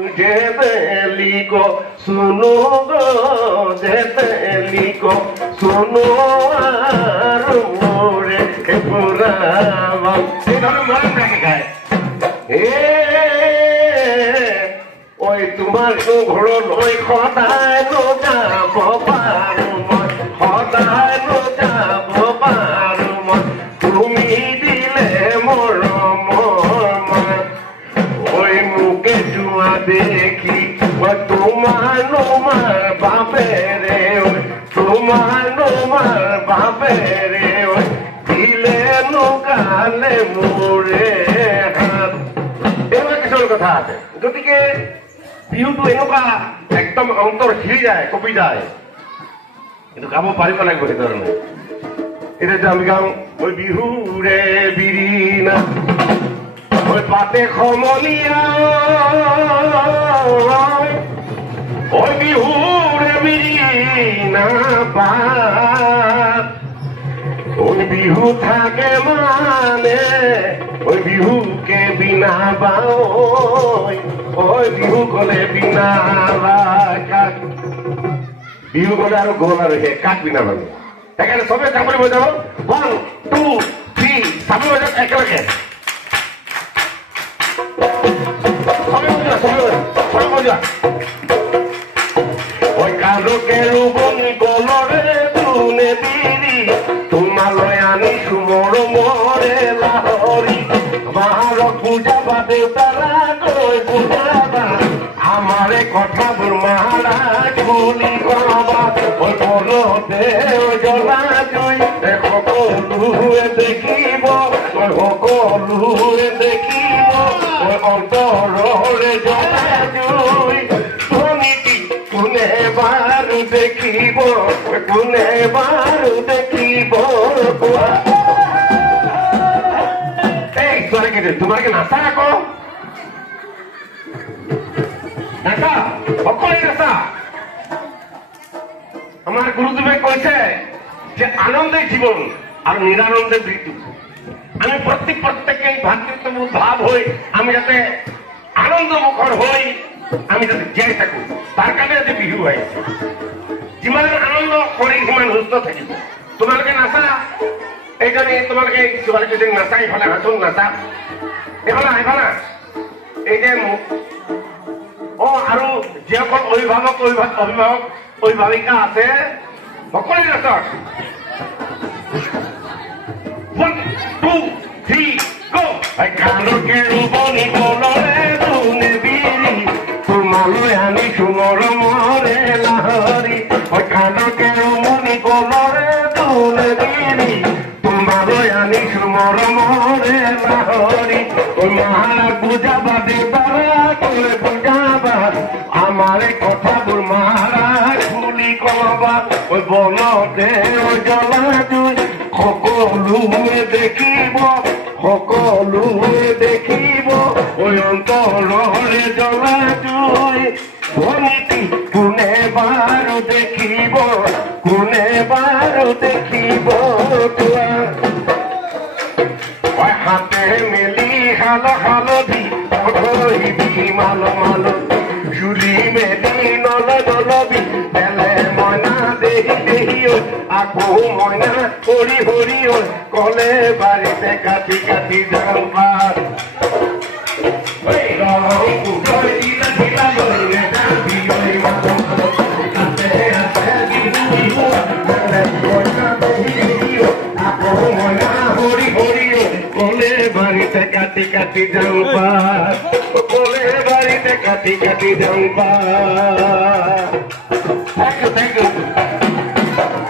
लिखो सुनो गो जेते लिखो सुनो আর মোরে পুরাবা এই ধরনের মরণ রেখে গায় ওই তোমার ঘোড়ো নয় খদায় নো যাব পারু খদায় নো যাব পারু তুমি দিলে মোর ওই মুখে জুয়া দেখি তোমার নোমার বাপের তোমার নোমার বাপের দিলে নোকালে মোরে হাত এবার কিছুর কথা আছে গতিকে বিহুটো এনেকুৱা একদম অন্তৰ হিলি যায় কঁপি যায় কিন্তু গাব পাৰিব লাগিব সেই ধৰণে এতিয়া আমি গাওঁ ওই বিহুৰে বিৰিণা ওই পাতে সমনীয়া ওই বিহুরে বিরিণা পাত ওই বিহু থাকে মানে ওই বিহুকে বিনা বাও ওই বিহু গলে বিনা কাক বিহু গলে আৰু গল আৰু সেই কাক বিনা বাও সেইকাৰণে চবে চাপৰি বজাব 1 2 3 চাপৰি বজাব একেলগে ওই কালো কেরু বনি বলরে তুনে বিরি তোমালয় আনি সুমর মরে লাহরি বাহারক পূজাবা দেউতারা গৈ পূজাবা আমারে কথা বল মহারাজ বলি করবা ওই বলতে ওই জলা জুই সকলুয়ে দেখিব ওই সকলুয়ে দেখিব ওই অন্তরে জলা জুই ধনীটি কোনে বারু দেখিব কোনে বারু দেখিব এই তোমাকে নাচা আকৌ নাচা সকলে নাচা আমার গুরুদেবে কৈছে যে আনন্দে জীবন আর নিরানন্দে মৃত্যু আমি প্রত্যেকে ভাতৃত্ববোধ ভাব হই আমি যাতে আনন্দ মুখর হই আমি যাতে জীয়াই থাকো তার কারণে আজি বিহু আহিছে যিমান আনন্দ কৰি সিমান সুস্থ থাকিব তোমালোকে নাচা এইজনী তোমালোকে ছোৱালী কেইজনী নাচা ইফালে হাতত নাচা এইফালে আহিবা এই যে আৰু যিসকল অভিভাৱক অভিভাৱিকা আছে সকলোৱে নাচক 1 2 3 go কালো কেৰু বনি বলৰে তুনে বিৰি তোমালৈ আনি সুমৰ মৰে লাহৰি কালো কেৰু বনি বলৰে তুনে বিৰি তোমালৈ আনি সুমৰ মৰে লাহৰি মহারাজ পূজাবা দেউতারা তোলে পূজাবা আমারে কথা বল মহারাজ বুলি কবা ওই বলতে ওই জলা জুই সকলুয়ে দেখিব ওই অন্তরে জলা জুই ধনীটি কোনে বারো দেখিব ওই হাতে মেলি হালো হালধি ধরিবি মালো মালো চুলি মেলি নল নলবি বেলে ময়না দেহি দেহি আকো ময়না হরি হরি কলে বাড়িতে কাটি কাটি যাবার বাড়িতে কাটি কাটি যাবা বলে বাড়িতে কাটি কাটি যাবা থ্যাংক ইউ